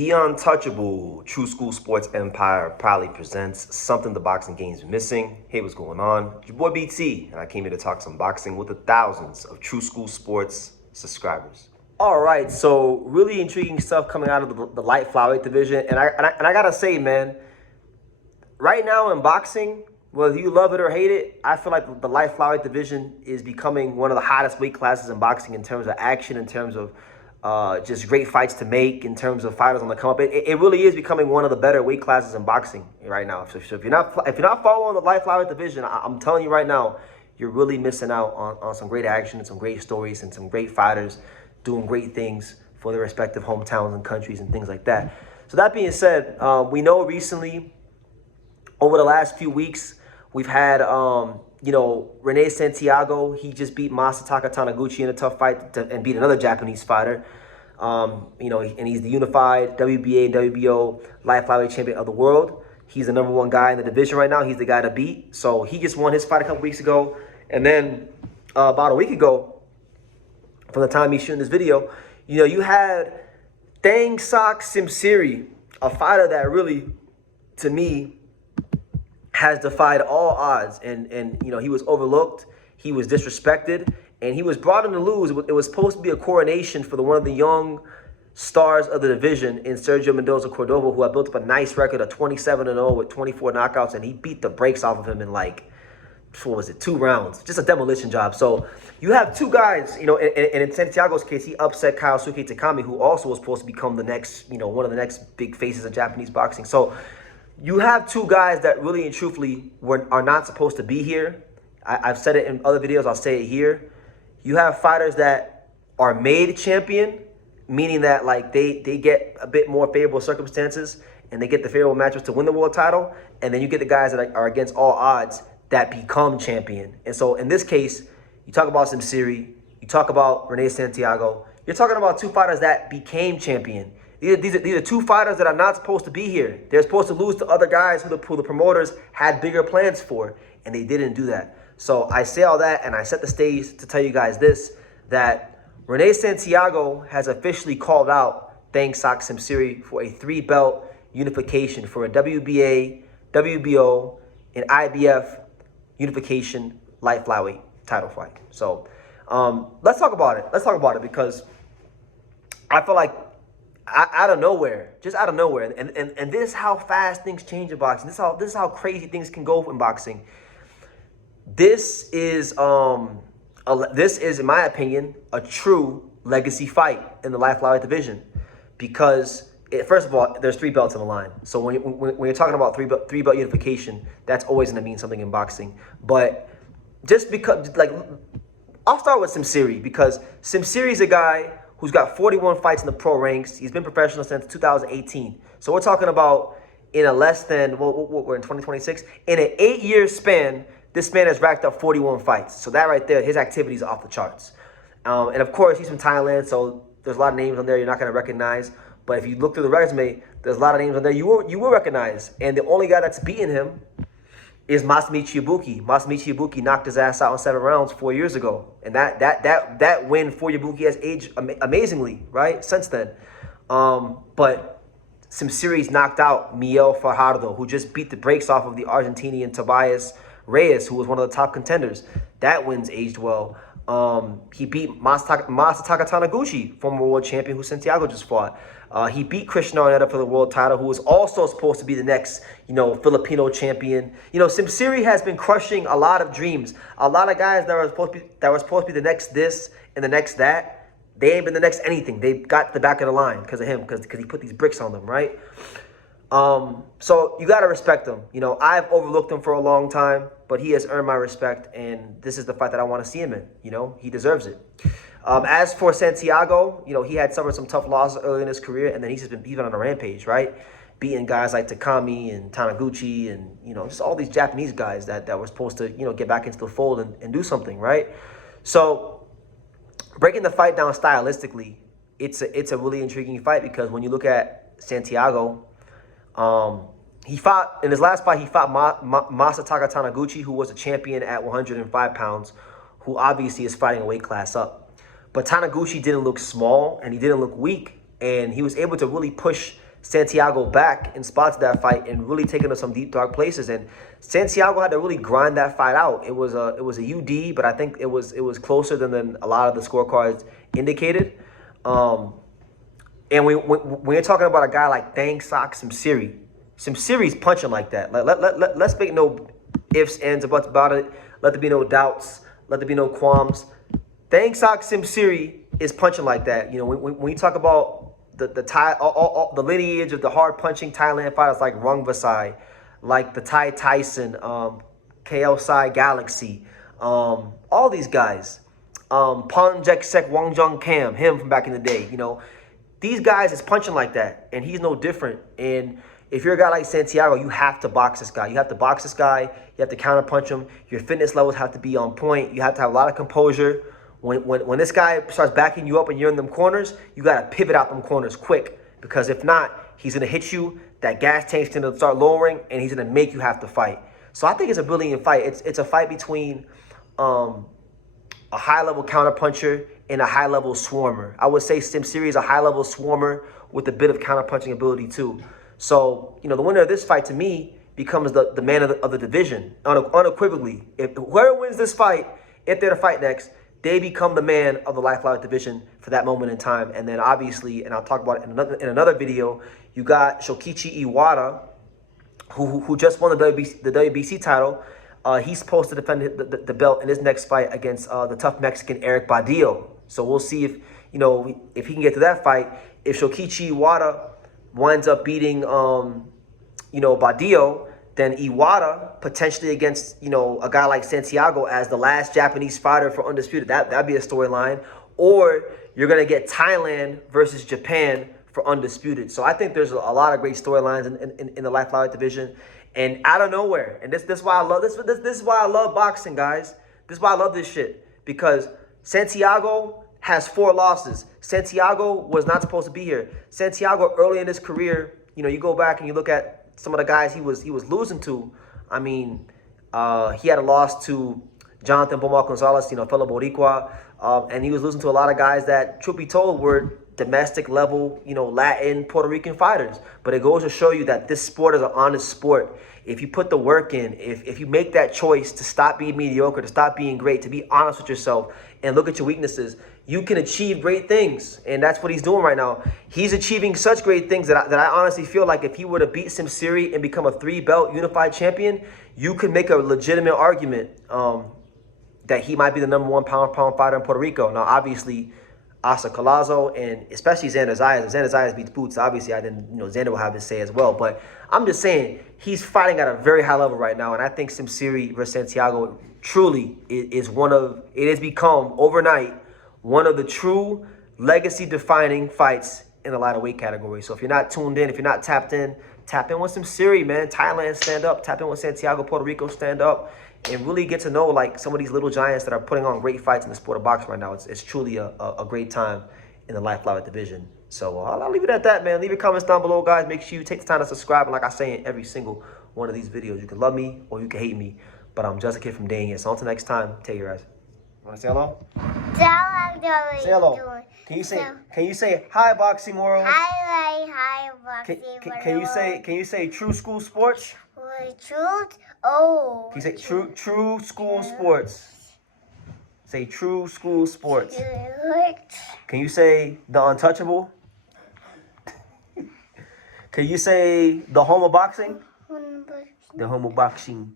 The untouchable True School Sports Empire proudly presents something the boxing game's missing. Hey, what's going on? It's your boy BT, and I came here to talk some boxing with the thousands of True School Sports subscribers. All right, so really intriguing stuff coming out of the light flyweight division, and I gotta say, man, right now in boxing, whether you love it or hate it, I feel like the light flyweight division is becoming one of the hottest weight classes in boxing in terms of action, in terms of just great fights to make, in terms of fighters on the come up. It really is becoming one of the better weight classes in boxing right now. So if you're not following the light flyweight division, I'm telling you right now, you're really missing out on some great action and some great stories and some great fighters doing great things for their respective hometowns and countries and things like that. So that being said, we know recently, over the last few weeks, we've had Rene Santiago. He just beat Masataka Taniguchi in a tough fight and beat another Japanese fighter. And he's the unified WBA and WBO light flyweight champion of the world. He's the number one guy in the division right now. He's the guy to beat. So he just won his fight a couple weeks ago. And then about a week ago, from the time he's shooting this video, you had Thanongsak Simsri, a fighter that really, to me, has defied all odds, and he was overlooked, he was disrespected, and he was brought in to lose. It was supposed to be a coronation for one of the young stars of the division in Sergio Mendoza Cordova, who had built up a nice record of 27-0 with 24 knockouts, and he beat the brakes off of him in 2 rounds, just a demolition job. So you have two guys, and in Santiago's case, he upset Kyosuke Takami, who also was supposed to become the next, one of the next big faces of Japanese boxing. So you have two guys that really and truthfully are not supposed to be here. I've said it in other videos. I'll say it here. You have fighters that are made champion, meaning that they get a bit more favorable circumstances and they get the favorable matchups to win the world title. And then you get the guys that are against all odds that become champion. And so in this case, you talk about Simsri, you talk about Rene Santiago. You're talking about two fighters that became champion. These are two fighters that are not supposed to be here. They're supposed to lose to other guys who the promoters had bigger plans for, and they didn't do that. So I say all that, and I set the stage to tell you guys this, that Rene Santiago has officially called out Thanongsak Simsri for a 3-belt unification for a WBA, WBO, and IBF unification light flyweight title fight. So let's talk about it. Let's talk about it because I feel like out of nowhere, and this is how fast things change in boxing. This is how crazy things can go in boxing. This is in my opinion a true legacy fight in the light flyweight division because first of all, there's 3 belts on the line. So when you're talking about three belt unification, that's always going to mean something in boxing. But just because, I'll start with Simsri because Simsri is a guy who's got 41 fights in the pro ranks. He's been professional since 2018. So we're talking about in a less than, we're in 2026. In an 8-year span, this man has racked up 41 fights. So that right there, his activity is off the charts. And of course, he's from Thailand, so there's a lot of names on there you're not going to recognize. But if you look through the resume, there's a lot of names on there you will recognize. And the only guy that's beaten him is Masamichi Ibuki. Masamichi Ibuki knocked his ass out in 7 rounds 4 years ago. And that win for Ibuki has aged amazingly, right, since then. But Simsiri's knocked out Miguel Fajardo, who just beat the brakes off of the Argentinian Tobias Reyes, who was one of the top contenders. That win's aged well. He beat Masataka Taniguchi, former world champion, who Santiago just fought. He beat Christian Arnetta for the world title, who was also supposed to be the next, Filipino champion. Simsri has been crushing a lot of dreams. A lot of guys that were supposed to be the next this and the next that, they ain't been the next anything. They got to the back of the line because of him, because he put these bricks on them, right? So you got to respect him. I've overlooked him for a long time, but he has earned my respect, and this is the fight that I want to see him in. He deserves it. As for Santiago, he had suffered some tough losses early in his career, and then he's been on a rampage, right? Beating guys like Takami and Taniguchi and, just all these Japanese guys that were supposed to, get back into the fold and do something, right? So breaking the fight down stylistically, it's a really intriguing fight because when you look at Santiago, in his last fight, he fought Masataka Taniguchi, who was a champion at 105 pounds, who obviously is fighting a weight class up. But Taniguchi didn't look small and he didn't look weak, and he was able to really push Santiago back in spots of that fight and really taking us some deep dark places. And Santiago had to really grind that fight out. It was a UD, but I think it was closer than a lot of the scorecards indicated. And when you're talking about a guy like Thanongsak Simsri, Simsri's punching like that. Let's make no ifs, ands, or buts about it. Let there be no doubts. Let there be no qualms. Thanongsak Simsri is punching like that. You know, when you talk about the lineage of the hard punching Thailand fighters like Rung Vasai, like the Thai Tyson, KL Galaxy, all these guys, Ponjek Sek Wangjong Cam, him from back in the day, you know, these guys is punching like that, and he's no different. And if you're a guy like Santiago, you have to box this guy. You have to box this guy. You have to counter punch him. Your fitness levels have to be on point. You have to have a lot of composure. When this guy starts backing you up and you're in them corners, you got to pivot out them corners quick, because if not, he's going to hit you. That gas tank's going to start lowering, and he's going to make you have to fight. So I think it's a brilliant fight. It's a fight between a high-level counterpuncher and a high-level swarmer. I would say Simsri is a high-level swarmer with a bit of counterpunching ability too. So, you know, the winner of this fight to me becomes the man of the division, unequivocally. If whoever wins this fight, if they're to fight next, they become the man of the light flyweight division for that moment in time. And then obviously, and I'll talk about it in another video, you got Shokichi Iwata, who just won the WBC title. He's supposed to defend the belt in his next fight against the tough Mexican Eric Badillo. So we'll see if, you know, if he can get to that fight. If Shokichi Iwata winds up beating, you know, Badillo, then Iwata potentially against, you know, a guy like Santiago as the last Japanese fighter for Undisputed. That'd be a storyline. Or you're going to get Thailand versus Japan for Undisputed. So I think there's a lot of great storylines in the light flyweight division. And out of nowhere, and this is why I love this is why I love boxing, guys. This is why I love this shit. Because Santiago has 4 losses. Santiago was not supposed to be here. Santiago early in his career, you know, you go back and you look at some of the guys he was losing to. I mean, he had a loss to Jonathan Bomar Gonzalez, you know, fellow Boricua, and he was losing to a lot of guys that, truth be told, were domestic level, you know, Latin, Puerto Rican fighters. But it goes to show you that this sport is an honest sport. If you put the work in, if you make that choice to stop being mediocre, to stop being great, to be honest with yourself and look at your weaknesses, you can achieve great things. And that's what he's doing right now. He's achieving such great things that I honestly feel like if he were to beat Simsri and become a 3-belt unified champion, you could make a legitimate argument that he might be the #1 pound fighter in Puerto Rico. Now, obviously, Asa Collazo and especially Xander Zayas. If Xander Zayas beats Boots, obviously, Xander will have his say as well. But I'm just saying, he's fighting at a very high level right now. And I think Simsri versus Santiago truly it has become overnight one of the true legacy-defining fights in the lighter weight category. So if you're not tuned in, if you're not tapped in, tap in with Simsri, man. Thailand, stand up. Tap in with Santiago, Puerto Rico, stand up. And really get to know, like, some of these little giants that are putting on great fights in the sport of boxing right now. It's truly a great time in the light flyweight division. So I'll leave it at that, man. Leave your comments down below, guys. Make sure you take the time to subscribe. And like I say in every single one of these videos, you can love me or you can hate me. But I'm just a kid from Dang It. So until next time, take your guys. Want to say hello? Say hello. Can you say hi, Boxing World? Hi, Boxing World. Can you say True School Sports? Truth? Oh. Can you say True School Sports? Say True School Sports. Can you say The Untouchable? Can you say The Home of Boxing? The Home of Boxing.